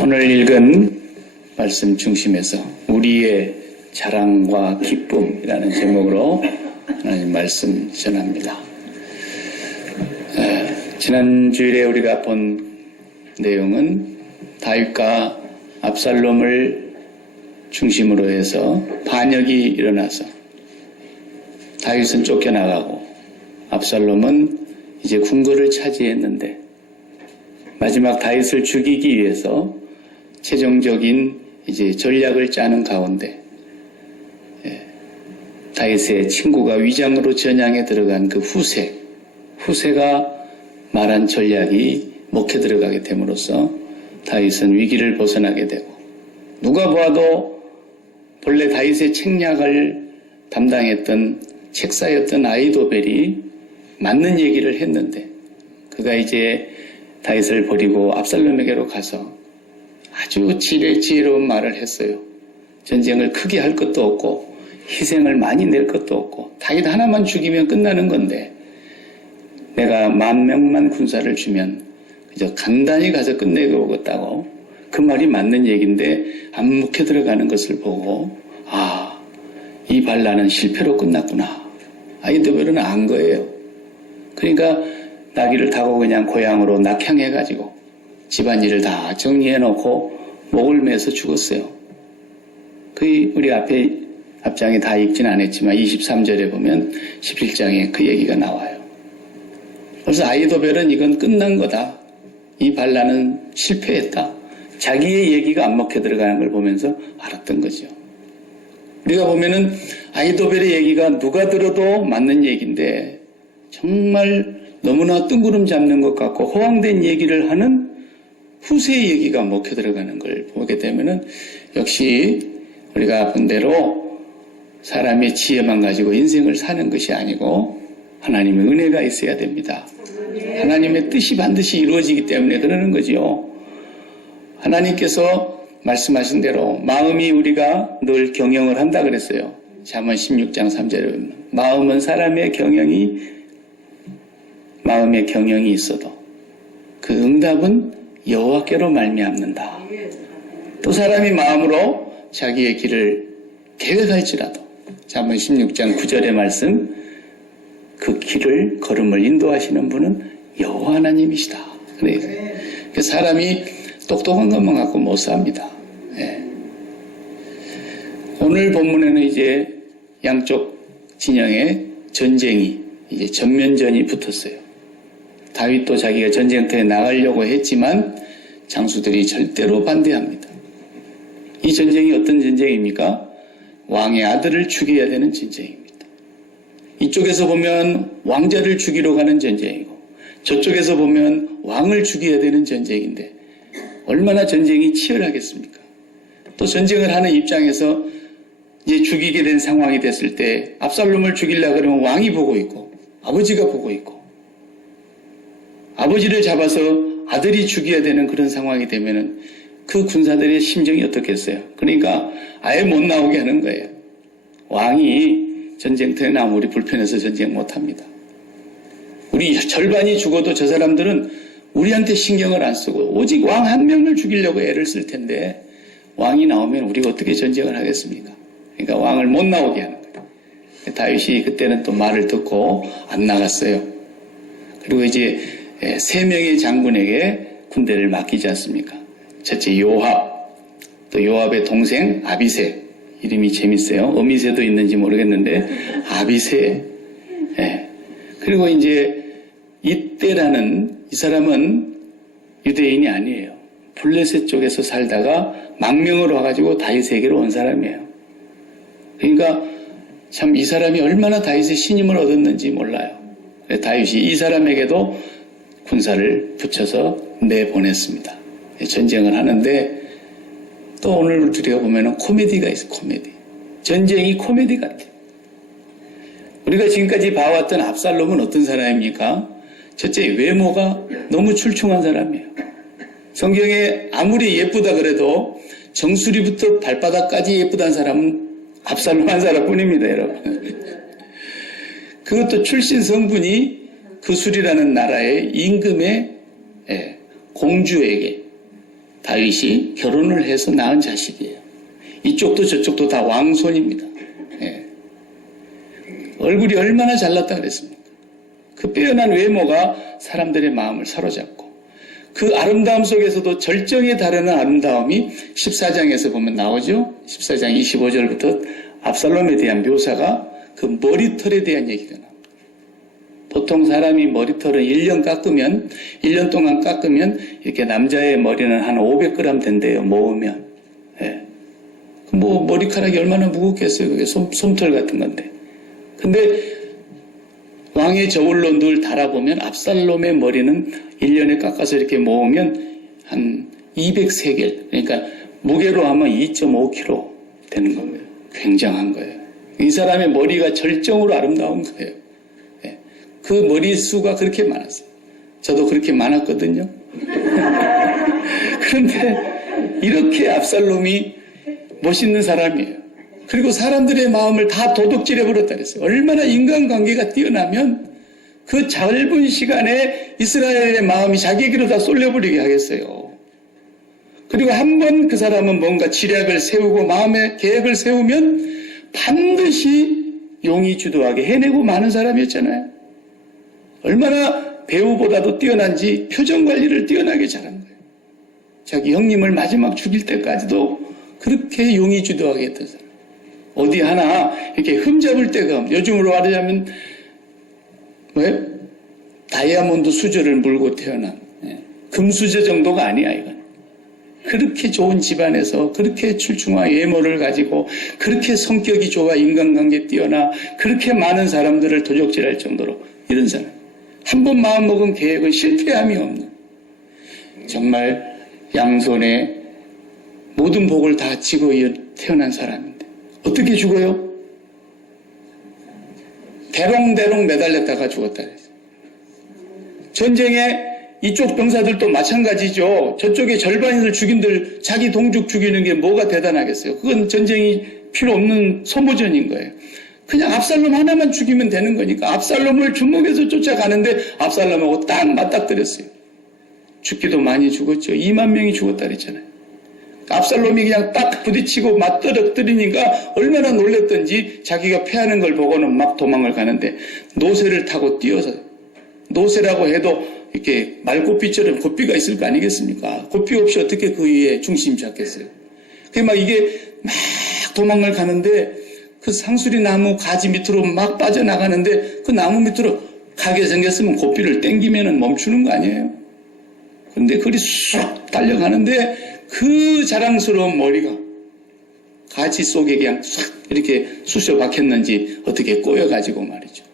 오늘 읽은 말씀 중심에서 우리의 자랑과 기쁨이라는 제목으로 하나님 말씀 전합니다. 지난 주일에 우리가 본 내용은 다윗과 압살롬을 중심으로 해서 반역이 일어나서 다윗은 쫓겨나가고 압살롬은 이제 궁궐을 차지했는데 마지막 다윗을 죽이기 위해서 최종적인 이제 전략을 짜는 가운데 다윗의 친구가 위장으로 전향에 들어간 그 후세가 말한 전략이 먹혀 들어가게 됨으로써 다윗은 위기를 벗어나게 되고 누가 보아도 본래 다윗의 책략을 담당했던 책사였던 아히도벨이 맞는 얘기를 했는데 그가 이제 다윗을 버리고 압살롬에게로 가서 아주 지혜로운 말을 했어요. 전쟁을 크게 할 것도 없고 희생을 많이 낼 것도 없고 다윗 하나만 죽이면 끝나는 건데 내가 10,000명만 군사를 주면 그저 간단히 가서 끝내고 오겠다고 그 말이 맞는 얘기인데 안 묵혀 들어가는 것을 보고 이 반란은 실패로 끝났구나. 아히도벨은 안 거예요. 그러니까 나귀를 타고 그냥 고향으로 낙향해가지고 집안일을 다 정리해놓고 목을 매서 죽었어요. 우리 앞장에 다 읽진 않았지만 23절에 보면 11장에 그 얘기가 나와요. 그래서 아히도벨은 이건 끝난 거다. 이 반란은 실패했다. 자기의 얘기가 안 먹혀 들어가는 걸 보면서 알았던 거죠. 우리가 보면은 아히도벨의 얘기가 누가 들어도 맞는 얘기인데 정말 너무나 뜬구름 잡는 것 같고 허황된 얘기를 하는 후세의 얘기가 먹혀 들어가는 걸 보게 되면은 역시 우리가 본 대로 사람의 지혜만 가지고 인생을 사는 것이 아니고 하나님의 은혜가 있어야 됩니다. 하나님의 뜻이 반드시 이루어지기 때문에 그러는 거지요. 하나님께서 말씀하신 대로 마음이 우리가 늘 경영을 한다 그랬어요. 잠언 16장 3절에 보면 마음은 사람의 마음의 경영이 있어도 그 응답은 여호와께로 말미암는다. 또 사람이 마음으로 자기의 길을 계획할지라도 잠언 16장 9절의 말씀 그 길을 걸음을 인도하시는 분은 여호와 하나님이시다. 그래서 사람이 똑똑한 것만 갖고 못 삽니다. 오늘 본문에는 이제 양쪽 진영에 전쟁이 이제 전면전이 붙었어요. 다윗도 자기가 전쟁터에 나가려고 했지만 장수들이 절대로 반대합니다. 이 전쟁이 어떤 전쟁입니까? 왕의 아들을 죽여야 되는 전쟁입니다. 이쪽에서 보면 왕자를 죽이러 가는 전쟁이고 저쪽에서 보면 왕을 죽여야 되는 전쟁인데 얼마나 전쟁이 치열하겠습니까? 또 전쟁을 하는 입장에서 이제 죽이게 된 상황이 됐을 때 압살롬을 죽이려고 그러면 왕이 보고 있고 아버지가 보고 있고 아버지를 잡아서 아들이 죽여야 되는 그런 상황이 되면은 그 군사들의 심정이 어떻겠어요? 그러니까 아예 못 나오게 하는 거예요. 왕이 전쟁터에 아무리 불편해서 전쟁 못 합니다. 우리 절반이 죽어도 저 사람들은 우리한테 신경을 안 쓰고 오직 왕 한 명을 죽이려고 애를 쓸 텐데 왕이 나오면 우리가 어떻게 전쟁을 하겠습니까? 그러니까 왕을 못 나오게 하는 거예요. 다윗이 그때는 또 말을 듣고 안 나갔어요. 그리고 이제 3명의 장군에게 군대를 맡기지 않습니까? 첫째 요압, 또 요압의 동생 아비새, 이름이 재밌어요. 어미새도 있는지 모르겠는데 아비새. 그리고 이제 이때라는 이 사람은 유대인이 아니에요. 블레셋 쪽에서 살다가 망명으로 와가지고 다윗에게로 온 사람이에요. 그러니까 참 이 사람이 얼마나 다윗의 신임을 얻었는지 몰라요. 다윗이 이 사람에게도 군사를 붙여서 내보냈습니다. 전쟁을 하는데 또 오늘 우리가 보면은 코미디가 있어요. 코미디. 전쟁이 코미디 같아요. 우리가 지금까지 봐왔던 압살롬은 어떤 사람입니까? 첫째 외모가 너무 출중한 사람이에요. 성경에 아무리 예쁘다 그래도 정수리부터 발바닥까지 예쁘다는 사람은 압살롬 한 사람뿐입니다, 여러분. 그것도 출신 성분이 그술이라는 나라의 임금의 공주에게 다윗이 결혼을 해서 낳은 자식이에요. 이쪽도 저쪽도 다 왕손입니다. 예. 얼굴이 얼마나 잘났다 그랬습니까? 그 빼어난 외모가 사람들의 마음을 사로잡고 그 아름다움 속에서도 절정에 다르는 아름다움이 14장에서 보면 나오죠. 14장 25절부터 압살롬에 대한 묘사가 그 머리털에 대한 얘기가 나옵니다. 보통 사람이 머리털을 1년 동안 깎으면 이렇게 남자의 머리는 한 500g 된대요. 모으면. 예. 뭐 머리카락이 얼마나 무겁겠어요. 그게 솜털 같은 건데. 근데 왕의 저울로 늘 달아보면 압살롬의 머리는 1년에 깎아서 이렇게 모으면 한 200세겔. 그러니까 무게로 하면 2.5kg 되는 겁니다. 굉장한 거예요. 이 사람의 머리가 절정으로 아름다운 거예요. 예. 그 머리수가 그렇게 많았어요. 저도 그렇게 많았거든요. 그런데 이렇게 압살롬이 멋있는 사람이에요. 그리고 사람들의 마음을 다 도둑질해버렸다 그랬어요. 얼마나 인간관계가 뛰어나면 그 짧은 시간에 이스라엘의 마음이 자기에게로 다 쏠려버리게 하겠어요. 그리고 한번 그 사람은 뭔가 지략을 세우고 마음의 계획을 세우면 반드시 용이 주도하게 해내고 마는 사람이었잖아요. 얼마나 배우보다도 뛰어난지 표정 관리를 뛰어나게 잘한 거예요. 자기 형님을 마지막 죽일 때까지도 그렇게 용이 주도하게 했던 사람. 어디 하나 이렇게 흠잡을 데가 없는, 요즘으로 말하자면 왜? 다이아몬드 수저를 물고 태어난 금수저 정도가 아니야 이건. 그렇게 좋은 집안에서 그렇게 출중한 외모를 가지고 그렇게 성격이 좋아 인간관계 뛰어나 그렇게 많은 사람들을 도적질할 정도로 이런 사람. 한 번 마음먹은 계획은 실패함이 없는 정말 양손에 모든 복을 다 지고 태어난 사람인데 어떻게 죽어요? 대롱대롱 매달렸다가 죽었다 그랬어요. 전쟁에 이쪽 병사들도 마찬가지죠. 저쪽에 절반인을 죽인들 자기 동족 죽이는 게 뭐가 대단하겠어요. 그건 전쟁이 필요 없는 소모전인 거예요. 그냥 압살롬 하나만 죽이면 되는 거니까 압살롬을 주목해서 쫓아가는데 압살롬하고 딱 맞닥뜨렸어요. 죽기도 많이 죽었죠. 2만 명이 죽었다 그랬잖아요. 압살롬이 그냥 딱 부딪히고 맞떨어뜨리니까 얼마나 놀랬던지 자기가 패하는 걸 보고는 막 도망을 가는데 노새를 타고 뛰어서 노새라고 해도 이렇게 말고삐처럼 고삐가 있을 거 아니겠습니까? 고삐 없이 어떻게 그 위에 중심 잡겠어요? 그게 막 이게 막 도망을 가는데 그 상수리 나무 가지 밑으로 막 빠져나가는데 그 나무 밑으로 가게 생겼으면 고삐를 땡기면은 멈추는 거 아니에요? 근데 그리 쑥 달려가는데 그 자랑스러운 머리가 가지 속에 그냥 싹 이렇게 쑤셔 박혔는지 어떻게 꼬여가지고 말이죠.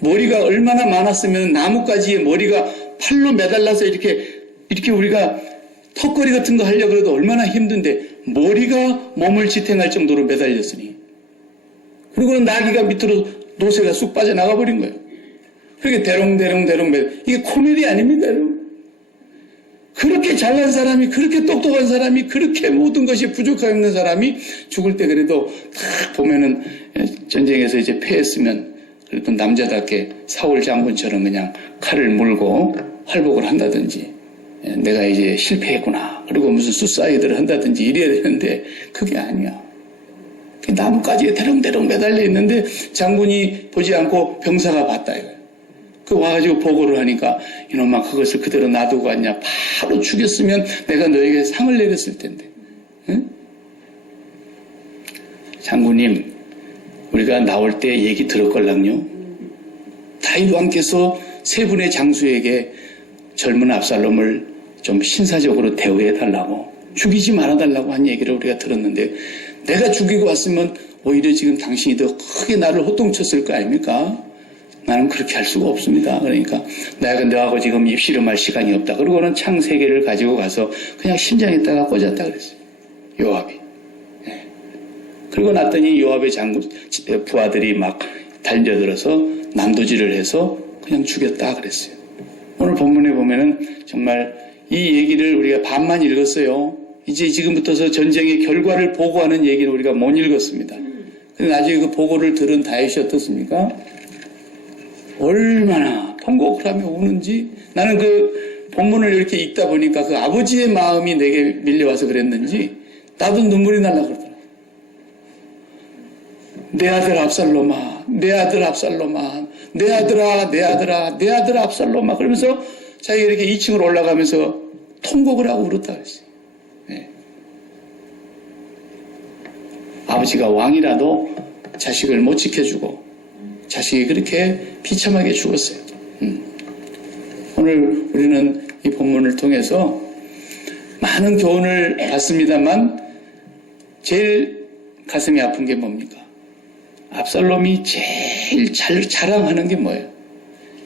머리가 얼마나 많았으면 나뭇가지에 머리가 팔로 매달라서 이렇게 우리가 턱걸이 같은 거 하려고 해도 얼마나 힘든데 머리가 몸을 지탱할 정도로 매달렸으니. 그리고는 나귀가 밑으로 노새가 쑥 빠져나가 버린 거예요. 그렇게 대롱대롱 이게 코미디 아닙니다, 여러분. 그렇게 잘난 사람이, 그렇게 똑똑한 사람이, 그렇게 모든 것이 부족함 없는 사람이 죽을 때 그래도 딱 보면은 전쟁에서 이제 패했으면 그래도 남자답게 사울 장군처럼 그냥 칼을 물고 활복을 한다든지 내가 이제 실패했구나. 그리고 무슨 수사이드를 한다든지 이래야 되는데 그게 아니야. 나뭇가지에 대롱대롱 매달려 있는데 장군이 보지 않고 병사가 봤다 이거야. 그 와가지고 보고를 하니까 이놈아 그것을 그대로 놔두고 왔냐. 바로 죽였으면 내가 너에게 상을 내렸을 텐데. 응? 장군님 우리가 나올 때 얘기 들었걸랑요. 다윗 왕께서 세 분의 장수에게 젊은 압살롬을 좀 신사적으로 대우해달라고 죽이지 말아달라고 한 얘기를 우리가 들었는데 내가 죽이고 왔으면 오히려 지금 당신이 더 크게 나를 호통쳤을 거 아닙니까? 나는 그렇게 할 수가 없습니다. 그러니까 내가 너하고 지금 입씨름할 시간이 없다. 그러고는 창 3개를 가지고 가서 그냥 심장에다가 꽂았다 그랬어요. 요압이. 네. 그리고 났더니 요압의 부하들이 막 달려들어서 난도질을 해서 그냥 죽였다 그랬어요. 오늘 본문에 보면은 정말 이 얘기를 우리가 반만 읽었어요. 이제 지금부터서 전쟁의 결과를 보고하는 얘기를 우리가 못 읽었습니다. 근데 나중에 그 보고를 들은 다윗이 어떻습니까? 얼마나 통곡을 하며 우는지 나는 그 본문을 이렇게 읽다 보니까 그 아버지의 마음이 내게 밀려와서 그랬는지 나도 눈물이 날라 그러더라. 내 아들 압살롬아, 내 아들 압살롬아, 내 아들아, 내 아들아, 내 아들 압살롬아. 그러면서 자기가 이렇게 2층으로 올라가면서 통곡을 하고 울었다 그랬어요. 네. 아버지가 왕이라도 자식을 못 지켜주고 자식이 그렇게 비참하게 죽었어요. 오늘 우리는 이 본문을 통해서 많은 교훈을 받습니다만 제일 가슴이 아픈 게 뭡니까? 압살롬이 제일 자랑하는 게 뭐예요?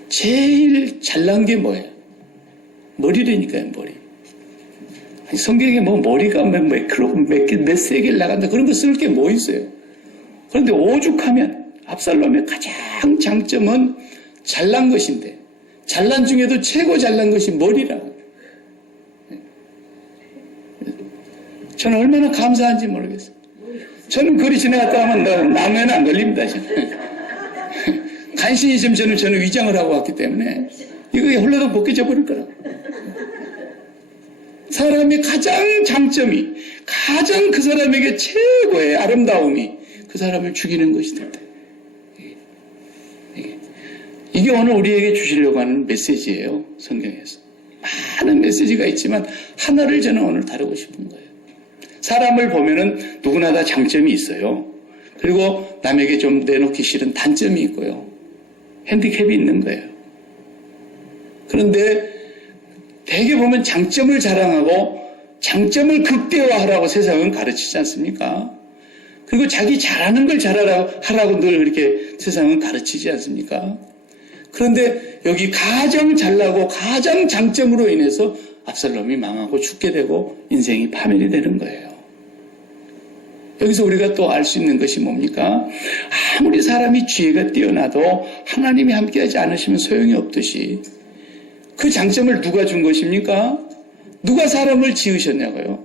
제일 잘난 게 뭐예요? 머리라니까요, 머리. 아니, 성경에 뭐 머리가 몇 세계를 나간다 그런 거 쓸 게 뭐 있어요? 그런데 오죽하면 압살롬의 가장 장점은 잘난 것인데 잘난 중에도 최고 잘난 것이 머리라고. 저는 얼마나 감사한지 모르겠어요. 저는 거리 지나갔다 하면 나무에는 안 걸립니다. 저는. 간신히 좀 저는 위장을 하고 왔기 때문에 이거 홀라도 벗겨져 버릴 거라고. 사람의 가장 장점이 가장 그 사람에게 최고의 아름다움이 그 사람을 죽이는 것이다. 이게 오늘 우리에게 주시려고 하는 메시지예요. 성경에서. 많은 메시지가 있지만 하나를 저는 오늘 다루고 싶은 거예요. 사람을 보면은 누구나 다 장점이 있어요. 그리고 남에게 좀 내놓기 싫은 단점이 있고요. 핸디캡이 있는 거예요. 그런데 대개 보면 장점을 자랑하고 장점을 극대화하라고 세상은 가르치지 않습니까? 그리고 자기 잘하는 걸 하라고 늘 그렇게 세상은 가르치지 않습니까? 그런데 여기 가장 잘나고 가장 장점으로 인해서 압살롬이 망하고 죽게 되고 인생이 파멸이 되는 거예요. 여기서 우리가 또 알 수 있는 것이 뭡니까? 아무리 사람이 지혜가 뛰어나도 하나님이 함께하지 않으시면 소용이 없듯이 그 장점을 누가 준 것입니까? 누가 사람을 지으셨냐고요?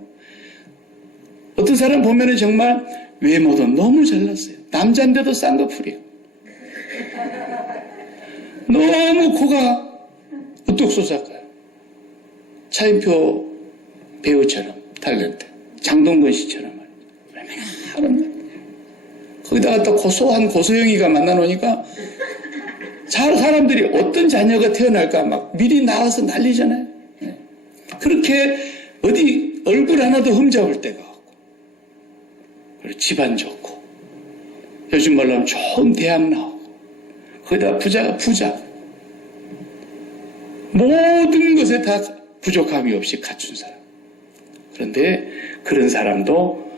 어떤 사람 보면은 정말 외모도 너무 잘났어요. 남자인데도 쌍꺼풀이에요. 너무 코가 우뚝 솟아가요. 차인표 배우처럼 탤런트, 장동건 씨처럼 얼마나 아름다워요. 거기다가 또 고소한 고소영이가 만나놓으니까 사람들이 어떤 자녀가 태어날까 막 미리 나와서 난리잖아요. 그렇게 어디 얼굴 하나도 흠잡을 데가 없고 그리고 집안 좋고 요즘 말로 하면 좋은 대학 나오고 거기다 부자가 부자 모든 것에 다 부족함이 없이 갖춘 사람. 그런데 그런 사람도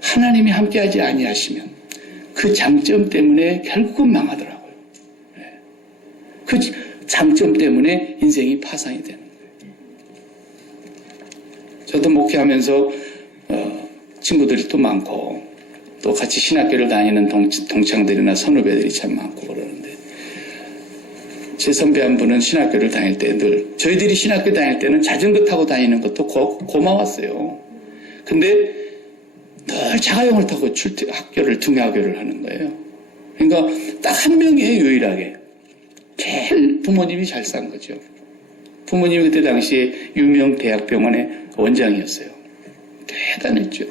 하나님이 함께하지 아니하시면 그 장점 때문에 결국은 망하더라고요. 그 장점 때문에 인생이 파산이 되는 거예요. 저도 목회하면서 친구들이 또 많고 또 같이 신학교를 다니는 동창들이나 선후배들이 참 많고 그러는데 제 선배 한 분은 신학교를 다닐 때 늘 저희들이 신학교 다닐 때는 자전거 타고 다니는 것도 고마웠어요. 근데 늘 자가용을 타고 학교를 등하교를 하는 거예요. 그러니까 딱 한 명이에요. 유일하게. 제일 부모님이 잘 산 거죠. 부모님이 그때 당시에 유명 대학병원의 원장이었어요. 대단했죠.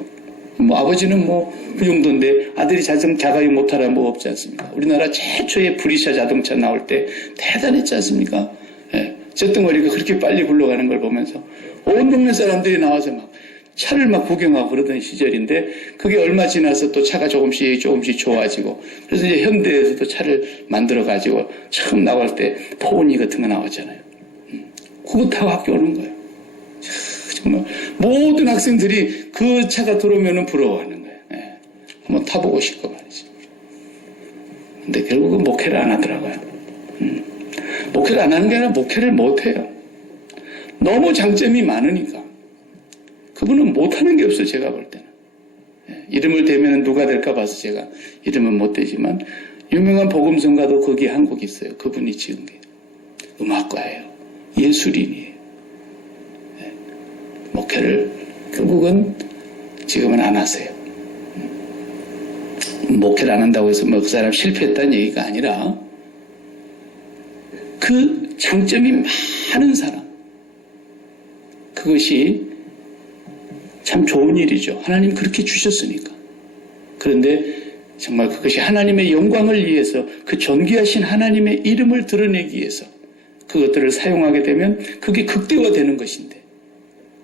뭐 아버지는 뭐 그 정도인데 아들이 자가용 못하라 뭐 없지 않습니까? 우리나라 최초의 브리샤 자동차 나올 때 대단했지 않습니까? 예. 쇳덩어리가 그렇게 빨리 굴러가는 걸 보면서 온 동네 사람들이 나와서 막 차를 막 구경하고 그러던 시절인데 그게 얼마 지나서 또 차가 조금씩 좋아지고 그래서 이제 현대에서도 차를 만들어가지고 처음 나올 때 포니 같은 거 나왔잖아요. 그거 타고 학교 오는 거예요. 정말 모든 학생들이 그 차가 들어오면 부러워하는 거예요. 예. 한번 타보고 싶고 말이지. 근데 결국은 목회를 안 하더라고요. 목회를 안 하는 게 아니라 목회를 못 해요. 너무 장점이 많으니까. 그분은 못하는 게 없어요. 제가 볼 때는. 예. 이름을 대면 누가 될까 봐서 제가 이름은 못 대지만 유명한 복음성가도 거기 한국 있어요. 그분이 지은 게. 음악가예요. 예술인이에요. 예. 목회를 결국은 지금은 안 하세요. 목회를 안 한다고 해서 뭐 그 사람 실패했다는 얘기가 아니라 그 장점이 많은 사람 그것이 참 좋은 일이죠. 하나님 그렇게 주셨으니까. 그런데 정말 그것이 하나님의 영광을 위해서 그 존귀하신 하나님의 이름을 드러내기 위해서 그것들을 사용하게 되면 그게 극대화되는 것인데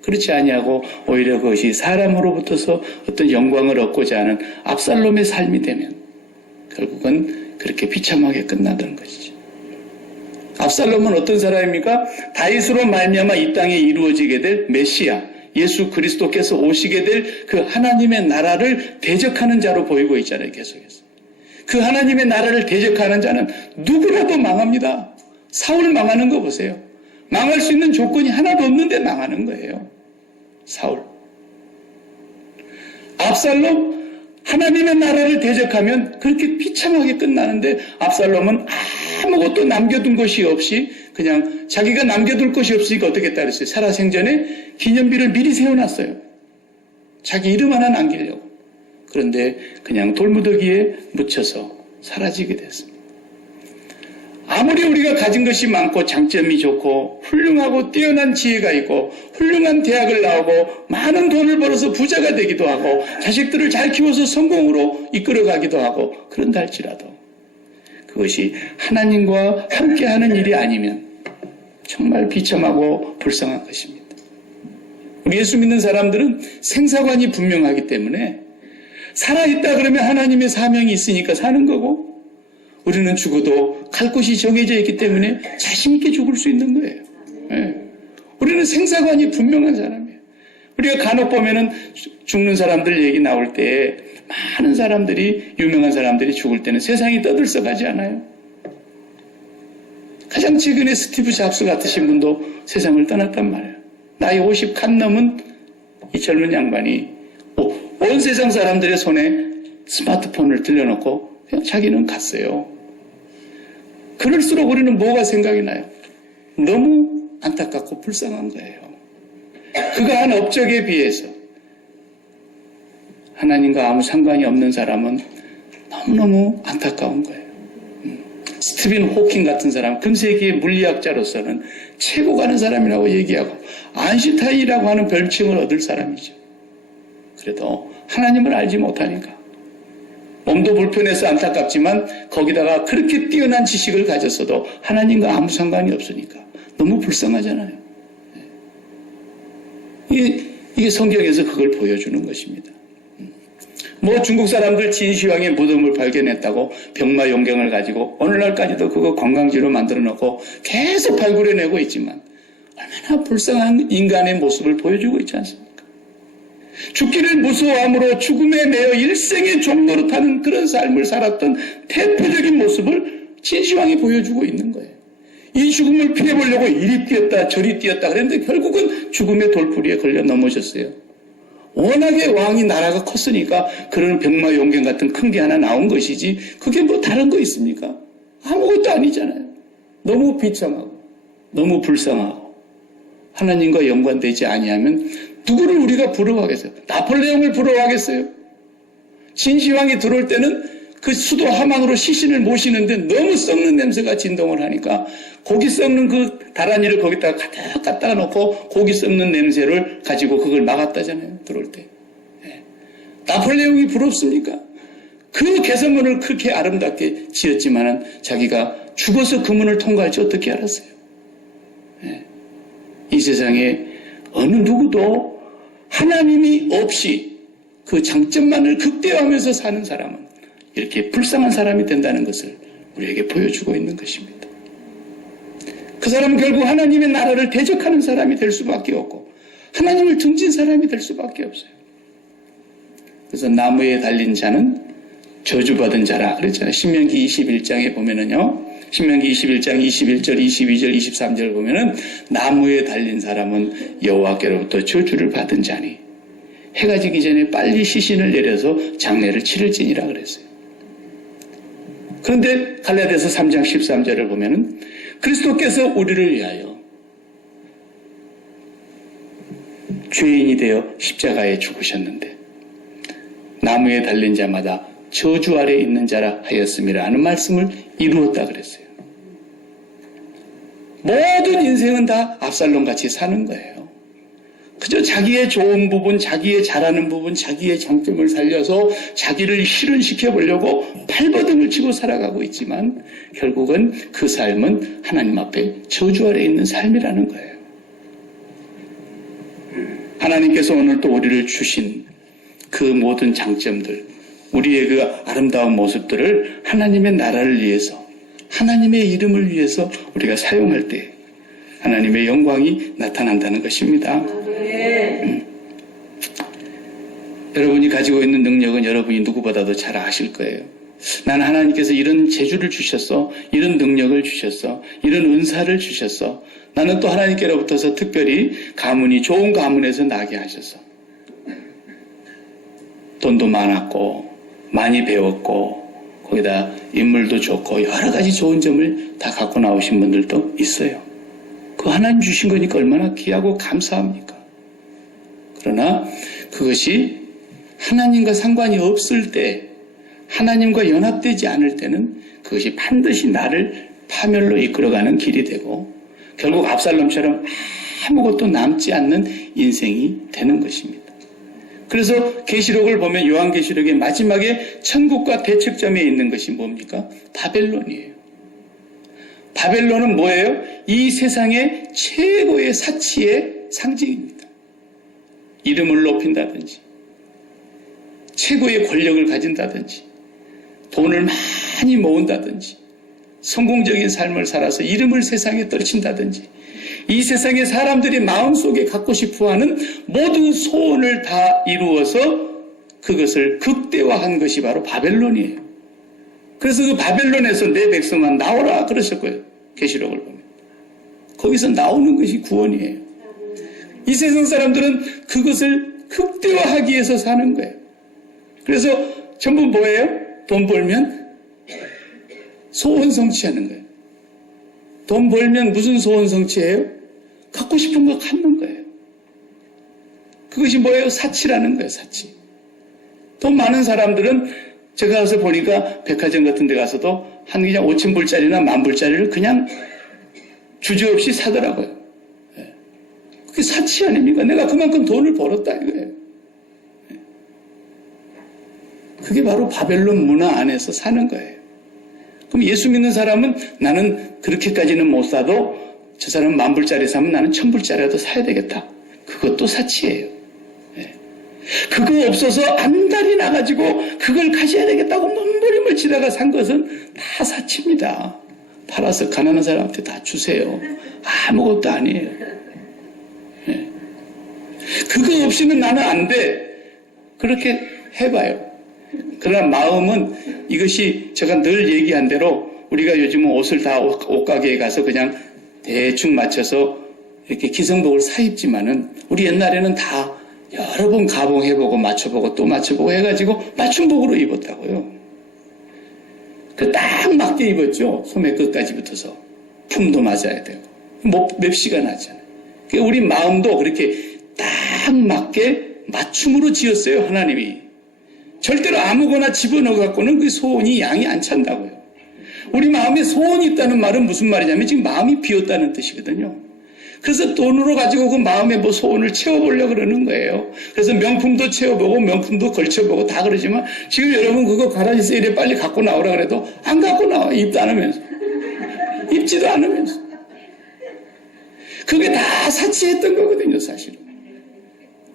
그렇지 아니하고 오히려 그것이 사람으로부터서 어떤 영광을 얻고자 하는 압살롬의 삶이 되면 결국은 그렇게 비참하게 끝나는 것이죠. 압살롬은 어떤 사람입니까? 다윗으로 말미암아 이 땅에 이루어지게 될 메시아 예수 그리스도께서 오시게 될 그 하나님의 나라를 대적하는 자로 보이고 있잖아요. 계속해서. 그 하나님의 나라를 대적하는 자는 누구라도 망합니다. 사울 망하는 거 보세요. 망할 수 있는 조건이 하나도 없는데 망하는 거예요. 사울. 압살롬 하나님의 나라를 대적하면 그렇게 비참하게 끝나는데 압살롬은 아무것도 남겨둔 것이 없이 그냥 자기가 남겨둘 것이 없으니까 어떻게 했다 그랬어요? 살아생전에 기념비를 미리 세워놨어요. 자기 이름 하나 남기려고. 그런데 그냥 돌무더기에 묻혀서 사라지게 됐습니다. 아무리 우리가 가진 것이 많고 장점이 좋고 훌륭하고 뛰어난 지혜가 있고 훌륭한 대학을 나오고 많은 돈을 벌어서 부자가 되기도 하고 자식들을 잘 키워서 성공으로 이끌어가기도 하고 그런다 할지라도 그것이 하나님과 함께하는 일이 아니면 정말 비참하고 불쌍한 것입니다. 우리 예수 믿는 사람들은 생사관이 분명하기 때문에 살아있다 그러면 하나님의 사명이 있으니까 사는 거고 우리는 죽어도 갈 곳이 정해져 있기 때문에 자신 있게 죽을 수 있는 거예요. 네. 우리는 생사관이 분명한 사람이에요. 우리가 간혹 보면은 죽는 사람들 얘기 나올 때 많은 사람들이 유명한 사람들이 죽을 때는 세상이 떠들썩하지 않아요. 가장 최근에 스티브 잡스 같으신 분도 세상을 떠났단 말이에요. 나이 50 칸 넘은 이 젊은 양반이 온 세상 사람들의 손에 스마트폰을 들려놓고 그냥 자기는 갔어요. 그럴수록 우리는 뭐가 생각이 나요? 너무 안타깝고 불쌍한 거예요. 그가 한 업적에 비해서 하나님과 아무 상관이 없는 사람은 너무너무 안타까운 거예요. 스티븐 호킹 같은 사람, 금세기의 물리학자로서는 최고 가는 사람이라고 얘기하고 아인슈타인이라고 하는 별칭을 얻을 사람이죠. 그래도 하나님을 알지 못하니까 몸도 불편해서 안타깝지만 거기다가 그렇게 뛰어난 지식을 가졌어도 하나님과 아무 상관이 없으니까 너무 불쌍하잖아요. 이게 성경에서 그걸 보여주는 것입니다. 뭐 중국 사람들 진시황의 무덤을 발견했다고 병마용경을 가지고 오늘날까지도 그거 관광지로 만들어 놓고 계속 발굴해내고 있지만 얼마나 불쌍한 인간의 모습을 보여주고 있지 않습니까? 죽기를 무서워함으로 죽음에 매여 일생의 종노릇하는 그런 삶을 살았던 대표적인 모습을 진시황이 보여주고 있는 거예요. 이 죽음을 피해보려고 이리 뛰었다 저리 뛰었다 그랬는데 결국은 죽음의 돌부리에 걸려 넘어졌어요. 워낙에 왕이 나라가 컸으니까 그런 병마용경 같은 큰 게 하나 나온 것이지 그게 뭐 다른 거 있습니까? 아무것도 아니잖아요. 너무 비참하고 너무 불쌍하고 하나님과 연관되지 아니하면 누구를 우리가 부러워하겠어요? 나폴레옹을 부러워하겠어요? 진시황이 들어올 때는 그 수도 하만으로 시신을 모시는데 너무 썩는 냄새가 진동을 하니까 고기 썩는 그 다란이를 거기다가 가득 갖다가 놓고 고기 썩는 냄새를 가지고 그걸 막았다잖아요. 들어올 때. 네. 나폴레옹이 부럽습니까? 그 개선문을 그렇게 아름답게 지었지만은 자기가 죽어서 그 문을 통과할지 어떻게 알았어요? 네. 이 세상에 어느 누구도 하나님이 없이 그 장점만을 극대화하면서 사는 사람은 이렇게 불쌍한 사람이 된다는 것을 우리에게 보여주고 있는 것입니다. 그 사람은 결국 하나님의 나라를 대적하는 사람이 될 수밖에 없고 하나님을 등진 사람이 될 수밖에 없어요. 그래서 나무에 달린 자는 저주받은 자라 그랬잖아요. 신명기 21장에 보면은요. 신명기 21장 21절, 22절, 23절 보면은 나무에 달린 사람은 여호와께로부터 저주를 받은 자니 해가 지기 전에 빨리 시신을 내려서 장례를 치를지니라 그랬어요. 그런데 갈라디아서 3장 13절을 보면은 그리스도께서 우리를 위하여 죄인이 되어 십자가에 죽으셨는데 나무에 달린 자마다 저주 아래 있는 자라 하였음이라 하는 말씀을 이루었다 그랬어요. 모든 인생은 다 압살롬같이 사는 거예요. 그저 자기의 좋은 부분, 자기의 잘하는 부분, 자기의 장점을 살려서 자기를 실현시켜 보려고 발버둥을 치고 살아가고 있지만 결국은 그 삶은 하나님 앞에 저주 아래 있는 삶이라는 거예요. 하나님께서 오늘 또 우리를 주신 그 모든 장점들, 우리의 그 아름다운 모습들을 하나님의 나라를 위해서, 하나님의 이름을 위해서 우리가 사용할 때 하나님의 영광이 나타난다는 것입니다. 여러분이 가지고 있는 능력은 여러분이 누구보다도 잘 아실 거예요. 나는 하나님께서 이런 재주를 주셨어, 이런 능력을 주셨어, 이런 은사를 주셨어. 나는 또 하나님께로부터서 특별히 가문이 좋은 가문에서 나게 하셨어. 돈도 많았고 많이 배웠고 거기다 인물도 좋고 여러 가지 좋은 점을 다 갖고 나오신 분들도 있어요. 그 하나님 주신 거니까 얼마나 귀하고 감사합니까? 그러나 그것이 하나님과 상관이 없을 때, 하나님과 연합되지 않을 때는 그것이 반드시 나를 파멸로 이끌어가는 길이 되고 결국 압살롬처럼 아무것도 남지 않는 인생이 되는 것입니다. 그래서 계시록을 보면 요한계시록의 마지막에 천국과 대척점에 있는 것이 뭡니까? 바벨론이에요. 바벨론은 뭐예요? 이 세상의 최고의 사치의 상징입니다. 이름을 높인다든지 최고의 권력을 가진다든지 돈을 많이 모은다든지 성공적인 삶을 살아서 이름을 세상에 떨친다든지 이 세상의 사람들이 마음속에 갖고 싶어하는 모든 소원을 다 이루어서 그것을 극대화한 것이 바로 바벨론이에요. 그래서 그 바벨론에서 내 백성아 나오라 그러셨고요. 계시록을 보면 거기서 나오는 것이 구원이에요. 이 세상 사람들은 그것을 극대화하기 위해서 사는 거예요. 그래서 전부 뭐예요? 돈 벌면 소원 성취하는 거예요. 돈 벌면 무슨 소원 성취해요? 갖고 싶은 거 갖는 거예요. 그것이 뭐예요? 사치라는 거예요. 사치. 돈 많은 사람들은 제가 가서 보니까 백화점 같은 데 가서도 한 그냥 5,000불짜리나 10,000불짜리를 그냥 주저없이 사더라고요. 그게 사치 아닙니까? 내가 그만큼 돈을 벌었다 이거예요. 그게 바로 바벨론 문화 안에서 사는 거예요. 그럼 예수 믿는 사람은 나는 그렇게까지는 못 사도 저 사람은 10,000불짜리 사면 나는 1,000불짜리라도 사야 되겠다. 그것도 사치예요. 그거 없어서 안달이 나가지고 그걸 가져야 되겠다고 몸부림을 치다가 산 것은 다 사치입니다. 팔아서 가난한 사람한테 다 주세요. 아무것도 아니에요. 그거 없이는 나는 안 돼. 그렇게 해봐요. 그러나 마음은 이것이 제가 늘 얘기한 대로 우리가 요즘은 옷을 다 옷가게에 가서 그냥 대충 맞춰서 이렇게 기성복을 사 입지만은 우리 옛날에는 다 여러 번 가봉해보고 맞춰보고 또 맞춰보고 해가지고 맞춤복으로 입었다고요. 그 딱 맞게 입었죠. 소매 끝까지 붙어서. 품도 맞아야 되고. 몇 시간 하잖아요. 우리 마음도 그렇게 딱 맞게 맞춤으로 지었어요. 하나님이. 절대로 아무거나 집어넣어갖고는 그 소원이 양이 안 찬다고요. 우리 마음에 소원이 있다는 말은 무슨 말이냐면 지금 마음이 비었다는 뜻이거든요. 그래서 돈으로 가지고 그 마음에 뭐 소원을 채워보려고 그러는 거예요. 그래서 명품도 채워보고 명품도 걸쳐보고 다 그러지만 지금 여러분 그거 가라지 세일에 빨리 갖고 나오라 그래도 안 갖고 나와. 입도 안 하면서. 입지도 않으면서. 그게 다 사치했던 거거든요, 사실은.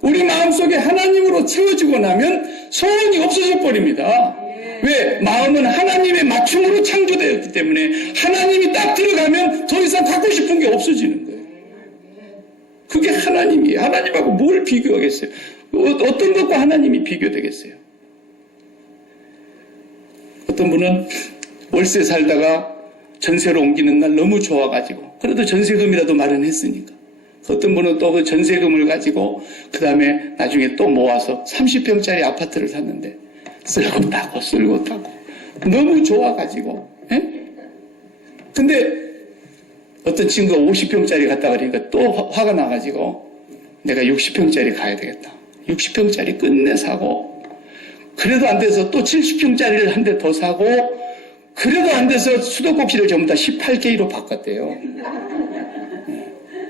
우리 마음속에 하나님으로 채워지고 나면 소원이 없어져 버립니다. 왜? 마음은 하나님의 맞춤으로 창조되었기 때문에 하나님이 딱 들어가면 더 이상 갖고 싶은 게 없어지는 거예요. 그게 하나님이에요. 하나님하고 뭘 비교하겠어요? 어떤 것과 하나님이 비교되겠어요? 어떤 분은 월세 살다가 전세로 옮기는 날 너무 좋아가지고 그래도 전세금이라도 마련했으니까 어떤 분은 또 그 전세금을 가지고 그 다음에 나중에 또 모아서 30평짜리 아파트를 샀는데 쓸고 타고 너무 좋아가지고 근데 어떤 친구가 50평짜리 갔다 그러니까 또 화가 나가지고 내가 60평짜리 가야 되겠다. 60평짜리 끝내 사고 그래도 안 돼서 또 70평짜리를 한 대 더 사고 그래도 안 돼서 수도꼭지를 전부 다 18K로 바꿨대요.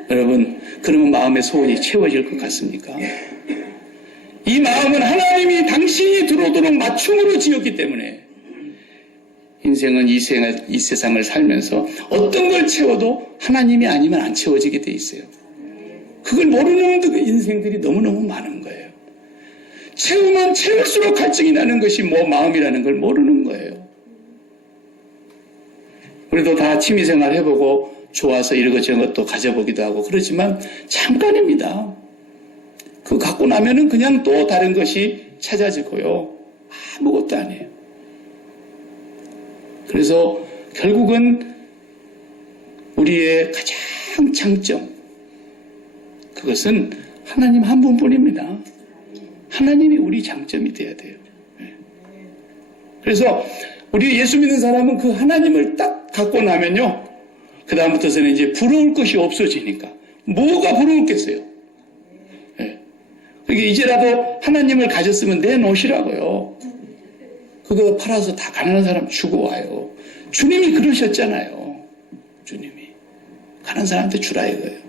여러분, 그러면 마음의 소원이 채워질 것 같습니까? 이 마음은 하나님이 당신이 들어오도록 맞춤으로 지었기 때문에 인생은 이 세상을 살면서 어떤 걸 채워도 하나님이 아니면 안 채워지게 돼 있어요. 그걸 모르는 인생들이 너무너무 많은 거예요. 채우면 채울수록 갈증이 나는 것이 마음이라는 걸 모르는 거예요. 우리도 다 취미생활 해보고 좋아서 이것저것 가져보기도 하고 그러지만 잠깐입니다. 그거 갖고 나면은 그냥 또 다른 것이 찾아지고요. 아무것도 아니에요. 그래서 결국은 우리의 가장 장점, 그것은 하나님 한 분뿐입니다. 하나님이 우리 장점이 돼야 돼요. 그래서 우리 예수 믿는 사람은 그 하나님을 딱 갖고 나면요, 그 다음부터는 이제 부러울 것이 없어지니까 뭐가 부러웠겠어요? 그러니까 이제라도 하나님을 가졌으면 내놓으시라고요. 그거 팔아서 다 가난한 사람 주고 와요. 주님이 그러셨잖아요. 주님이 가난한 사람한테 주라 이거예요.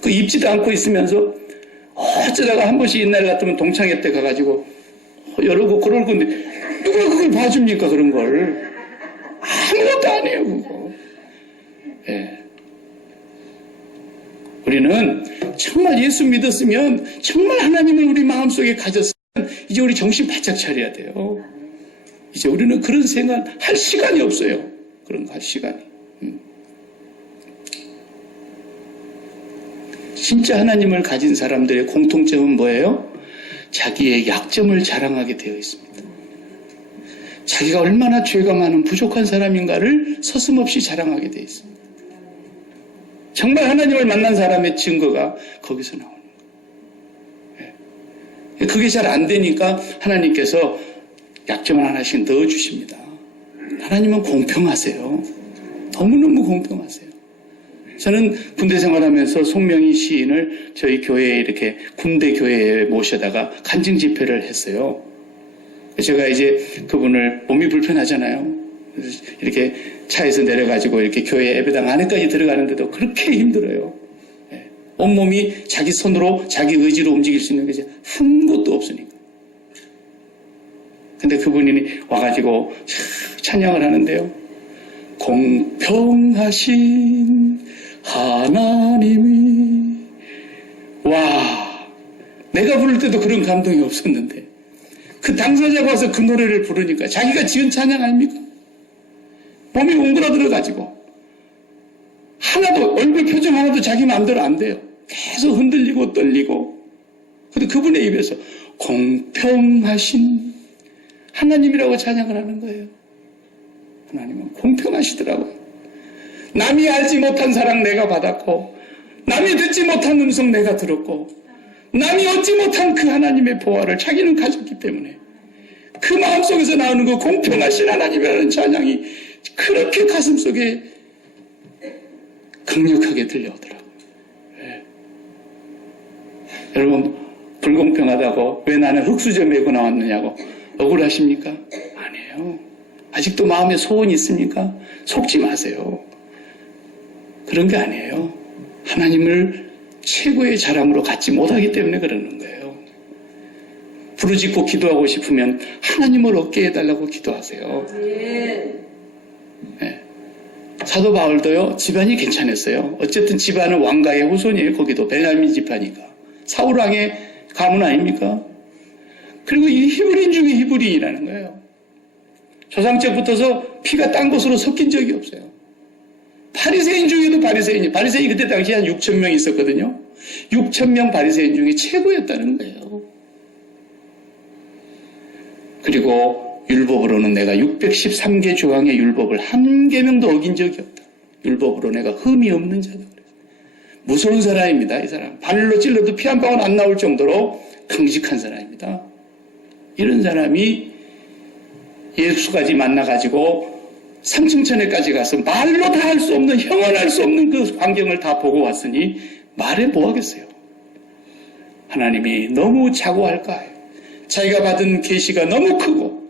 그 입지도 않고 있으면서 어쩌다가 한 번씩 옛날 같으면 동창회 때 가가지고 여러고 그럴 건데 누가 그걸 봐줍니까? 그런 걸 아무것도 아니에요. 그거. 예. 우리는 정말 예수 믿었으면, 정말 하나님을 우리 마음속에 가졌으면 이제 우리 정신 바짝 차려야 돼요. 이제 우리는 그런 생활 할 시간이 없어요. 그런 거 할 시간이. 진짜 하나님을 가진 사람들의 공통점은 뭐예요? 자기의 약점을 자랑하게 되어 있습니다. 자기가 얼마나 죄가 많은 부족한 사람인가를 서슴없이 자랑하게 되어 있습니다. 정말 하나님을 만난 사람의 증거가 거기서 나오는 거예요. 그게 잘 안 되니까 하나님께서 약점을 하나씩 넣어주십니다. 하나님은 공평하세요. 너무너무 공평하세요. 저는 군대 생활하면서 송명희 시인을 저희 교회에 이렇게 군대 교회에 모셔다가 간증 집회를 했어요. 제가 이제 그분을 몸이 불편하잖아요. 이렇게 차에서 내려가지고 이렇게 교회 예배당 안에까지 들어가는데도 그렇게 힘들어요. 온몸이 자기 손으로 자기 의지로 움직일 수 있는 것이 아무것도 없으니까. 근데 그분이 와가지고 찬양을 하는데요. 공평하신 하나님이, 와, 내가 부를 때도 그런 감동이 없었는데 그 당사자가 와서 그 노래를 부르니까 자기가 지은 찬양 아닙니까? 몸이 웅그러들어가지고 하나도 얼굴 표정 하나도 자기 마음대로 안 돼요. 계속 흔들리고 떨리고. 근데 그분의 입에서 공평하신 하나님이라고 찬양을 하는 거예요. 하나님은 공평하시더라고요. 남이 알지 못한 사랑 내가 받았고, 남이 듣지 못한 음성 내가 들었고, 남이 얻지 못한 그 하나님의 보화를 자기는 가졌기 때문에 그 마음속에서 나오는 그 공평하신 하나님이라는 찬양이 그렇게 가슴속에 강력하게 들려오더라고요. 네. 여러분, 불공평하다고 왜 나는 흙수저 메고 나왔느냐고 억울하십니까? 아니에요. 아직도 마음에 소원이 있습니까? 속지 마세요. 그런 게 아니에요. 하나님을 최고의 자랑으로 갖지 못하기 때문에 그러는 거예요. 부르짖고 기도하고 싶으면 하나님을 얻게 해달라고 기도하세요. 네. 사도 바울도요, 집안이 괜찮았어요. 어쨌든 집안은 왕가의 후손이에요. 거기도 베냐민 집안이니까. 사울 왕의 가문 아닙니까? 그리고 이 히브리인 중에 히브리인이라는 거예요. 조상적부터서 피가 딴 곳으로 섞인 적이 없어요. 바리새인 중에도 바리새인이, 바리새인이 그때 당시에 한 6천 명 있었거든요. 6천 명 바리새인 중에 최고였다는 거예요. 그리고 율법으로는 내가 613개 조항의 율법을 한 계명도 어긴 적이 없다. 율법으로 내가 흠이 없는 자다. 무서운 사람입니다. 이 사람. 바늘로 찔러도 피 한 방울 안 나올 정도로 강직한 사람입니다. 이런 사람이 예수까지 만나가지고 상층천에까지 가서 말로 다 할 수 없는, 형언할 수 없는 그 광경을 다 보고 왔으니 말해 뭐 하겠어요. 하나님이 너무 자고할까 해요. 자기가 받은 계시가 너무 크고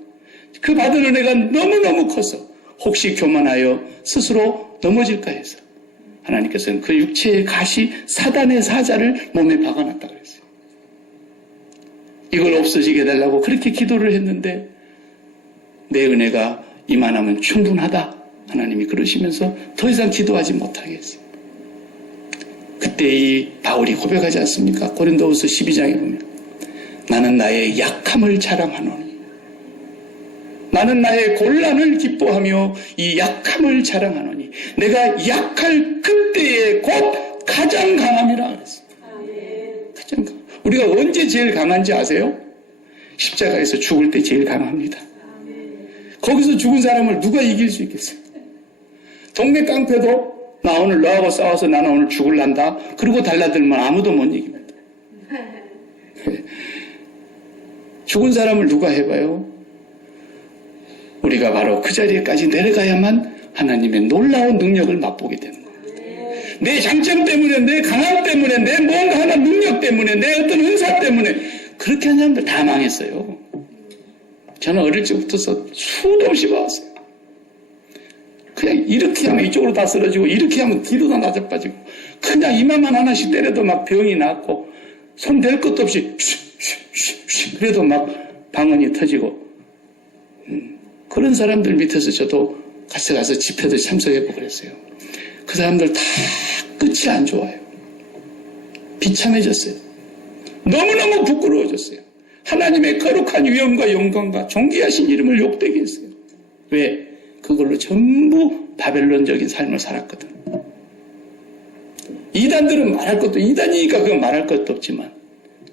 그 받은 은혜가 너무너무 커서 혹시 교만하여 스스로 넘어질까 해서 하나님께서는 그 육체의 가시 사단의 사자를 몸에 박아놨다 그랬어요. 이걸 없어지게 해달라고 그렇게 기도를 했는데 내 은혜가 이만하면 충분하다. 하나님이 그러시면서 더 이상 기도하지 못하게 했어요. 그때 이 바울이 고백하지 않습니까? 고린도후서 12장에 보면 나는 나의 약함을 자랑하노니 나는 나의 곤란을 기뻐하며 이 약함을 자랑하노니 내가 약할 그때에 곧 가장 강함이라 그랬어요. 가장 강함. 우리가 언제 제일 강한지 아세요? 십자가에서 죽을 때 제일 강합니다. 거기서 죽은 사람을 누가 이길 수 있겠어요? 동네 깡패도 나 오늘 너하고 싸워서 나는 오늘 죽을란다. 그러고 달라들면 아무도 못 이깁니다. 죽은 사람을 누가 해봐요? 우리가 바로 그 자리에까지 내려가야만 하나님의 놀라운 능력을 맛보게 되는 거예요. 내 장점 때문에, 내 강함 때문에, 내 뭔가 하나 능력 때문에, 내 어떤 은사 때문에 그렇게 하는 사람들 다 망했어요. 저는 어릴 적부터 수도 없이 봐왔어요. 그냥 이렇게 하면 이쪽으로 다 쓰러지고 이렇게 하면 뒤로 다 낮아 빠지고 그냥 이마만 하나씩 때려도 막 병이 났고 손 댈 것도 없이 슉슉슉 그래도 막 방언이 터지고 그런 사람들 밑에서 저도 같이 가서 집회도 참석해보고 그랬어요. 그 사람들 다 끝이 안 좋아요. 비참해졌어요. 너무너무 부끄러워졌어요. 하나님의 거룩한 위엄과 영광과 존귀하신 이름을 욕되게 했어요. 왜? 그걸로 전부 바벨론적인 삶을 살았거든. 이단들은 말할 것도 이단이니까 그건 말할 것도 없지만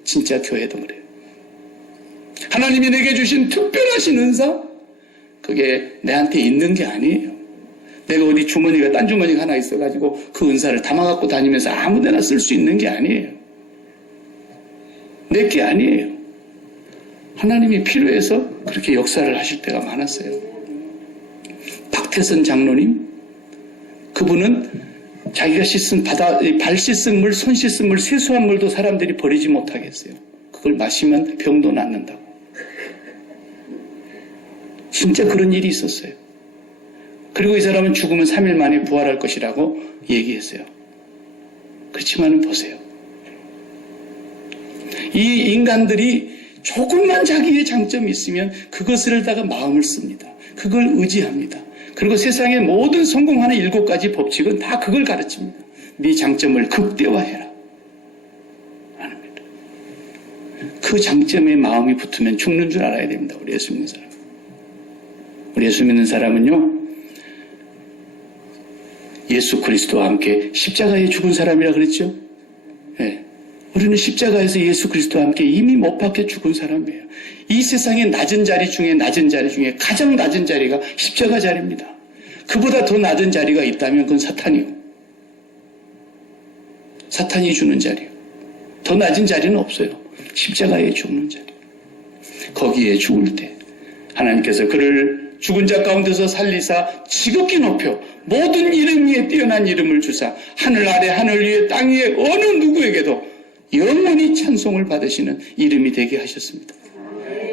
진짜 교회도 그래요. 하나님이 내게 주신 특별하신 은사 그게 내한테 있는 게 아니에요. 내가 어디 주머니가 딴 주머니가 하나 있어가지고 그 은사를 담아갖고 다니면서 아무데나 쓸 수 있는 게 아니에요. 내 게 아니에요. 하나님이 필요해서 그렇게 역사를 하실 때가 많았어요. 박태선 장로님 그분은 자기가 씻은 발 씻은 물, 손 씻은 물, 세수한 물도 사람들이 버리지 못하게 했어요. 그걸 마시면 병도 낫는다고. 진짜 그런 일이 있었어요. 그리고 이 사람은 죽으면 3일 만에 부활할 것이라고 얘기했어요. 그렇지만은 보세요. 이 인간들이 조금만 자기의 장점이 있으면 그것을 다가 마음을 씁니다. 그걸 의지합니다. 그리고 세상의 모든 성공하는 7가지 법칙은 다 그걸 가르칩니다. 네 장점을 극대화해라. 아닙니다. 그 장점에 마음이 붙으면 죽는 줄 알아야 됩니다. 우리 예수 믿는 사람. 우리 예수 믿는 사람은요. 예수 그리스도와 함께 십자가에 죽은 사람이라 그랬죠. 네. 우리는 십자가에서 예수 그리스도와 함께 이미 못 박혀 죽은 사람이에요. 이 세상의 낮은 자리 중에 가장 낮은 자리가 십자가 자리입니다. 그보다 더 낮은 자리가 있다면 그건 사탄이요. 사탄이 주는 자리요. 더 낮은 자리는 없어요. 십자가에 죽는 자리. 거기에 죽을 때 하나님께서 그를 죽은 자 가운데서 살리사 지극히 높여 모든 이름 위에 뛰어난 이름을 주사 하늘 아래 하늘 위에 땅 위에 어느 누구에게도 영원히 찬송을 받으시는 이름이 되게 하셨습니다.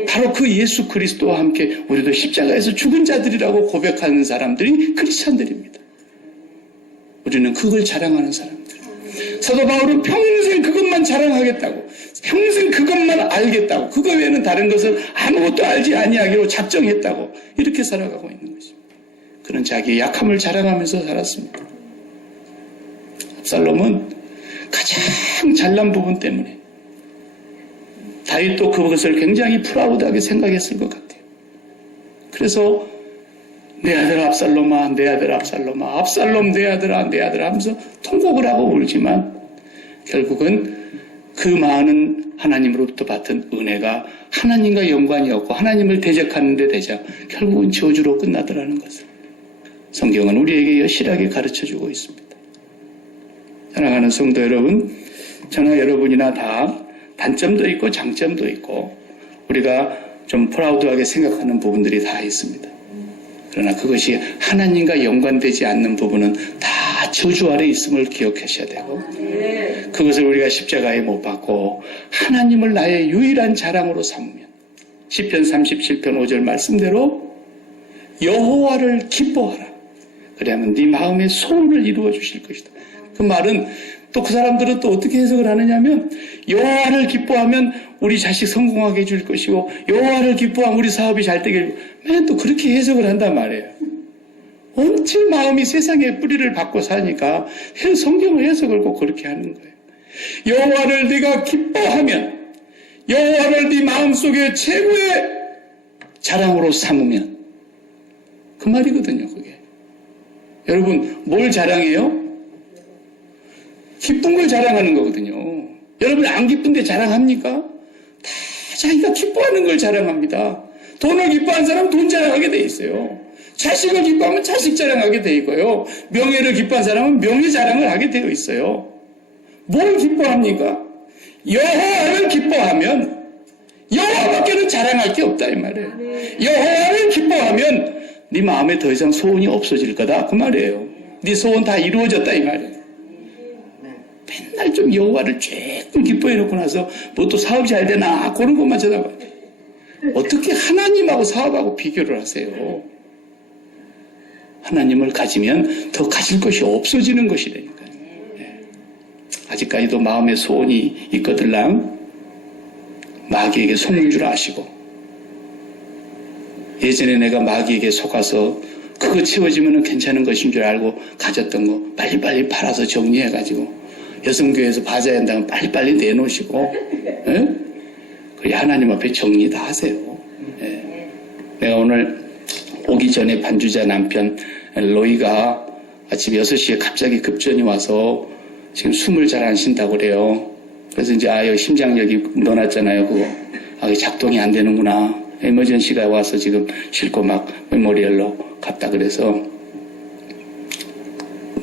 바로 그 예수 그리스도와 함께 우리도 십자가에서 죽은 자들이라고 고백하는 사람들이 크리스찬들입니다. 우리는 그걸 자랑하는 사람들. 사도 바울은 평생 그것만 자랑하겠다고, 평생 그것만 알겠다고, 그거 외에는 다른 것을 아무것도 알지 아니하기로 작정했다고 이렇게 살아가고 있는 것입니다. 그는 자기의 약함을 자랑하면서 살았습니다. 압살롬은 가장 잘난 부분 때문에 다윗도 그것을 굉장히 프라우드하게 생각했을 것 같아요. 그래서 내 아들 압살롬아, 내 아들 압살롬아, 압살롬 내 아들아, 내 아들아 하면서 통곡을 하고 울지만 결국은 그 많은 하나님으로부터 받은 은혜가 하나님과 연관이 없고 하나님을 대적하는 데 되자 결국은 저주로 끝나더라는 것을 성경은 우리에게 여실하게 가르쳐주고 있습니다. 사랑하는 성도 여러분, 저나 여러분이나 다 단점도 있고 장점도 있고 우리가 좀 프라우드하게 생각하는 부분들이 다 있습니다. 그러나 그것이 하나님과 연관되지 않는 부분은 다 저주 아래 있음을 기억하셔야 되고 그것을 우리가 십자가에 못 박고 하나님을 나의 유일한 자랑으로 삼으면 시편 37편 5절 말씀대로 여호와를 기뻐하라. 그래야만 네 마음의 소원을 이루어 주실 것이다. 그 말은 또 그 사람들은 또 어떻게 해석을 하느냐면 여호와를 기뻐하면 우리 자식 성공하게 해줄 것이고 여호와를 기뻐하면 우리 사업이 잘 되게 해줄 맨 또 그렇게 해석을 한단 말이에요. 엄청 마음이 세상에 뿌리를 받고 사니까 성경의 해석을 꼭 그렇게 하는 거예요. 여호와를 네가 기뻐하면 여호와를 네 마음속에 최고의 자랑으로 삼으면 그 말이거든요. 그게 여러분 뭘 자랑해요? 기쁜 걸 자랑하는 거거든요. 여러분 안 기쁜데 자랑합니까? 다 자기가 기뻐하는 걸 자랑합니다. 돈을 기뻐하는 사람은 돈 자랑하게 돼 있어요. 자식을 기뻐하면 자식 자랑하게 돼 있고요. 명예를 기뻐하는 사람은 명예 자랑을 하게 되어 있어요. 뭘 기뻐합니까? 여호와를 기뻐하면 여호와밖에는 자랑할 게 없다 이 말이에요. 여호와를 기뻐하면 네 마음에 더 이상 소원이 없어질 거다 그 말이에요. 네 소원 다 이루어졌다 이 말이에요. 맨날 좀 여호와를 조금 기뻐해 놓고 나서 뭐 또 사업이 잘 되나 그런 것만 쳐다봐요. 어떻게 하나님하고 사업하고 비교를 하세요? 하나님을 가지면 더 가질 것이 없어지는 것이라니까요. 아직까지도 마음의 소원이 있거들랑 마귀에게 속는 줄 아시고 예전에 내가 마귀에게 속아서 그거 채워지면 괜찮은 것인 줄 알고 가졌던 거 빨리빨리 팔아서 정리해가지고 여성교회에서 바자회 한다면 빨리빨리 내놓으시고 그래 하나님 앞에 정리 다 하세요. 내가 오늘 오기 전에 반주자 남편 로이가 아침 6시에 갑자기 급전이 와서 지금 숨을 잘 안 쉰다고 그래요. 그래서 이제 여기 심장력이 넣어놨잖아요. 그거 작동이 안 되는구나. 에머전시가 와서 지금 싣고 막 메모리얼로 갔다 그래서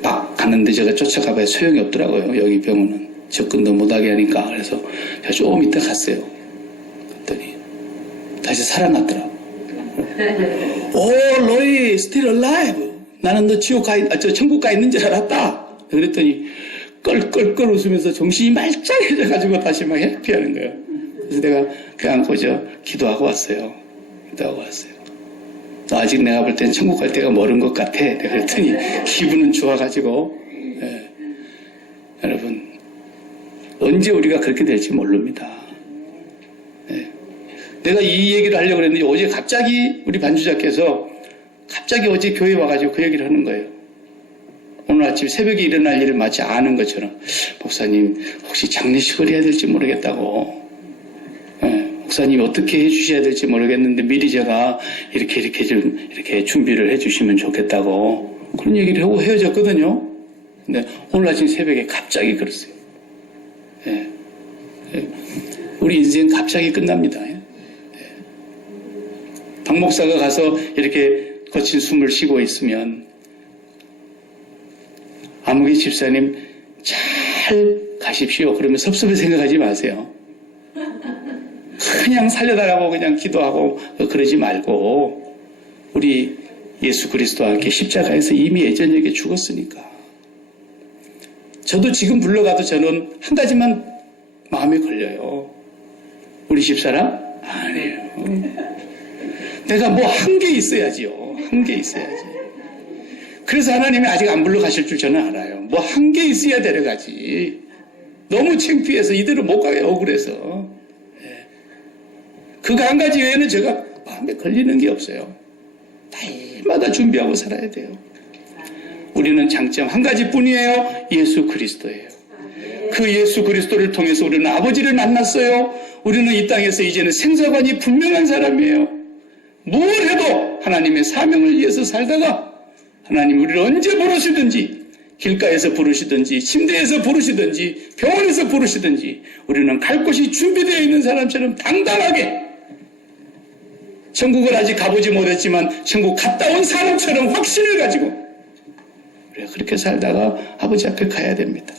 막 갔는데 제가 쫓아가봐야 소용이 없더라고요. 여기 병원은 접근도 못하게 하니까. 그래서 제가 조금 이따 갔어요. 그랬더니 다시 살아났더라고. 오, 로이, still alive. 나는 너 천국 가 있는 줄 알았다. 그랬더니 껄껄껄 웃으면서 정신이 말짱해져가지고 다시 막 해피하는 거예요. 그래서 내가 그 안고 기도하고 왔어요. 기도하고 왔어요. 너 아직 내가 볼 땐 천국 갈 때가 멀은 것 같아. 내가 그랬더니 기분은 좋아가지고 여러분 언제 우리가 그렇게 될지 모릅니다. 내가 이 얘기를 하려고 했는데 어제 갑자기 우리 반주자께서 갑자기 어제 교회에 와가지고 그 얘기를 하는 거예요. 오늘 아침 새벽에 일어날 일을 마치 아는 것처럼 목사님 혹시 장례식을 해야 될지 모르겠다고 목사님 어떻게 해주셔야 될지 모르겠는데 미리 제가 이렇게 준비를 해주시면 좋겠다고 그런 얘기를 하고 헤어졌거든요. 근데 오늘 아침 새벽에 갑자기 그랬어요. 우리 인생 갑자기 끝납니다. 박 목사가 가서 이렇게 거친 숨을 쉬고 있으면 아무개 집사님 잘 가십시오. 그러면 섭섭히 생각하지 마세요. 그냥 살려달라고 그냥 기도하고 그러지 말고 우리 예수 그리스도와 함께 십자가에서 이미 예전에게 죽었으니까. 저도 지금 불러가도 저는 한 가지만 마음에 걸려요. 우리 집사람? 아니에요. 내가 뭐 한 게 있어야지요. 한 게 있어야지. 그래서 하나님이 아직 안 불러가실 줄 저는 알아요. 뭐 한 게 있어야 데려가지. 너무 창피해서 이대로 못 가게 억울해서. 그거 한 가지 외에는 제가 마음에 걸리는 게 없어요. 날마다 준비하고 살아야 돼요. 우리는 장점 한 가지뿐이에요. 예수 그리스도예요. 그 예수 그리스도를 통해서 우리는 아버지를 만났어요. 우리는 이 땅에서 이제는 생사관이 분명한 사람이에요. 뭘 해도 하나님의 사명을 위해서 살다가 하나님 우리를 언제 부르시든지 길가에서 부르시든지 침대에서 부르시든지 병원에서 부르시든지 우리는 갈 곳이 준비되어 있는 사람처럼 당당하게 천국을 아직 가보지 못했지만 천국 갔다 온 사람처럼 확신을 가지고 우리가 그렇게 살다가 아버지 앞에 가야 됩니다.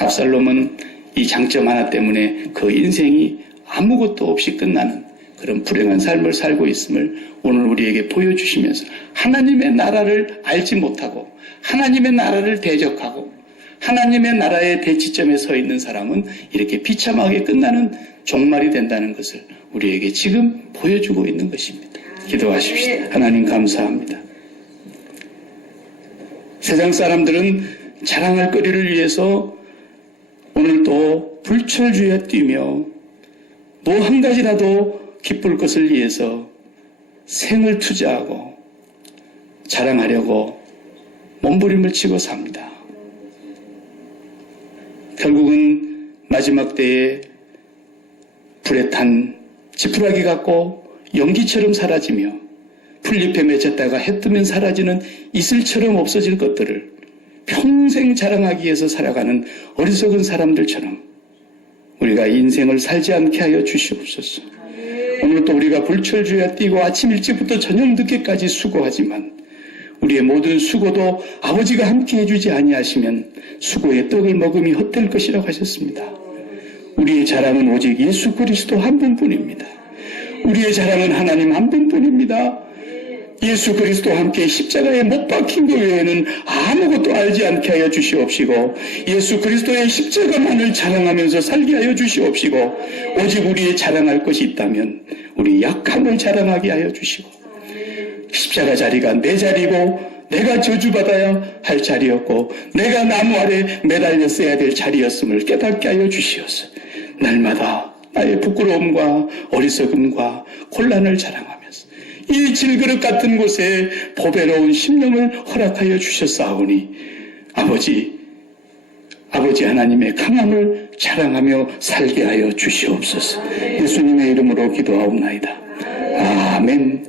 압살롬은 이 장점 하나 때문에 그 인생이 아무것도 없이 끝나는 그런 불행한 삶을 살고 있음을 오늘 우리에게 보여주시면서 하나님의 나라를 알지 못하고 하나님의 나라를 대적하고 하나님의 나라의 대치점에 서 있는 사람은 이렇게 비참하게 끝나는 종말이 된다는 것을 우리에게 지금 보여주고 있는 것입니다. 기도하십시다. 하나님 감사합니다. 세상 사람들은 자랑할 거리를 위해서 오늘 또 불철주야 뛰며 뭐 한 가지라도 기쁠 것을 위해서 생을 투자하고 자랑하려고 몸부림을 치고 삽니다. 결국은 마지막 때에 불에 탄 지푸라기 같고 연기처럼 사라지며 풀잎에 맺혔다가 해 뜨면 사라지는 이슬처럼 없어질 것들을 평생 자랑하기 위해서 살아가는 어리석은 사람들처럼 우리가 인생을 살지 않게 하여 주시옵소서. 오늘도 우리가 불철주야 뛰고 아침 일찍부터 저녁 늦게까지 수고하지만 우리의 모든 수고도 아버지가 함께 해주지 아니하시면 수고의 떡을 먹음이 헛될 것이라고 하셨습니다. 우리의 자랑은 오직 예수 그리스도 한 분뿐입니다. 우리의 자랑은 하나님 한 분뿐입니다. 예수 그리스도와 함께 십자가에 못 박힌 것 외에는 아무것도 알지 않게 하여 주시옵시고 예수 그리스도의 십자가만을 자랑하면서 살게 하여 주시옵시고 오직 우리의 자랑할 것이 있다면 우리 약함을 자랑하게 하여 주시고 십자가 자리가 내 자리고 내가 저주받아야 할 자리였고 내가 나무 아래 매달렸어야 될 자리였음을 깨닫게 하여 주시옵소서. 날마다 나의 부끄러움과 어리석음과 곤란을 자랑하면서 이 질그릇 같은 곳에 보배로운 심령을 허락하여 주셨사오니 아버지 하나님의 강함을 자랑하며 살게 하여 주시옵소서. 예수님의 이름으로 기도하옵나이다. 아멘.